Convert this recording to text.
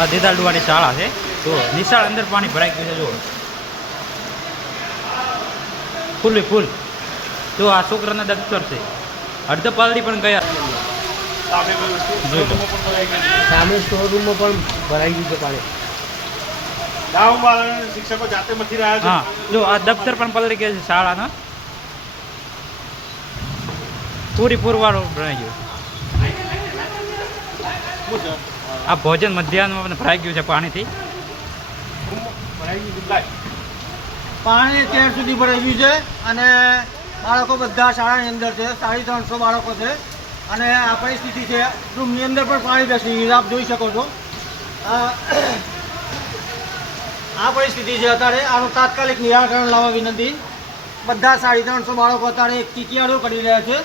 આ દેદાલડુવાળી શાળા છે. જો નિશાળ અંદર પાણી ભરાઈ ગયું છે. જો ફૂલે ફૂલ. જો આ છોકરાના દફતર છે. અડધા પાલડી પણ ગયા. સામે સ્ટોર રૂમમાં પણ ભરાઈ ગયું છે પાણી. શિક્ષકો જાતે મથી રહ્યા છે. હા જો આ દફતર પણ પલળી ગયા છે શાળાના. પૂરવાળું ભરાઈ ગયું. આ ભોજન મધ્યાહનમાં ભરાઈ ગયું છે પાણીથી. પાણી અત્યાર સુધી ભરાઈ ગયું છે અને બાળકો બધા શાળાની અંદર છે. 350 બાળકો છે અને આ પરિસ્થિતિ છે. રૂમની અંદર પણ પાણી બેસી ગયું, આપ જોઈ શકો છો. આ પરિસ્થિતિ છે અત્યારે. આનું તાત્કાલિક નિરાકરણ લાવવા વિનંતી. બધા 350 બાળકો અત્યારે એક ચીકિયાળો કરી રહ્યા છે.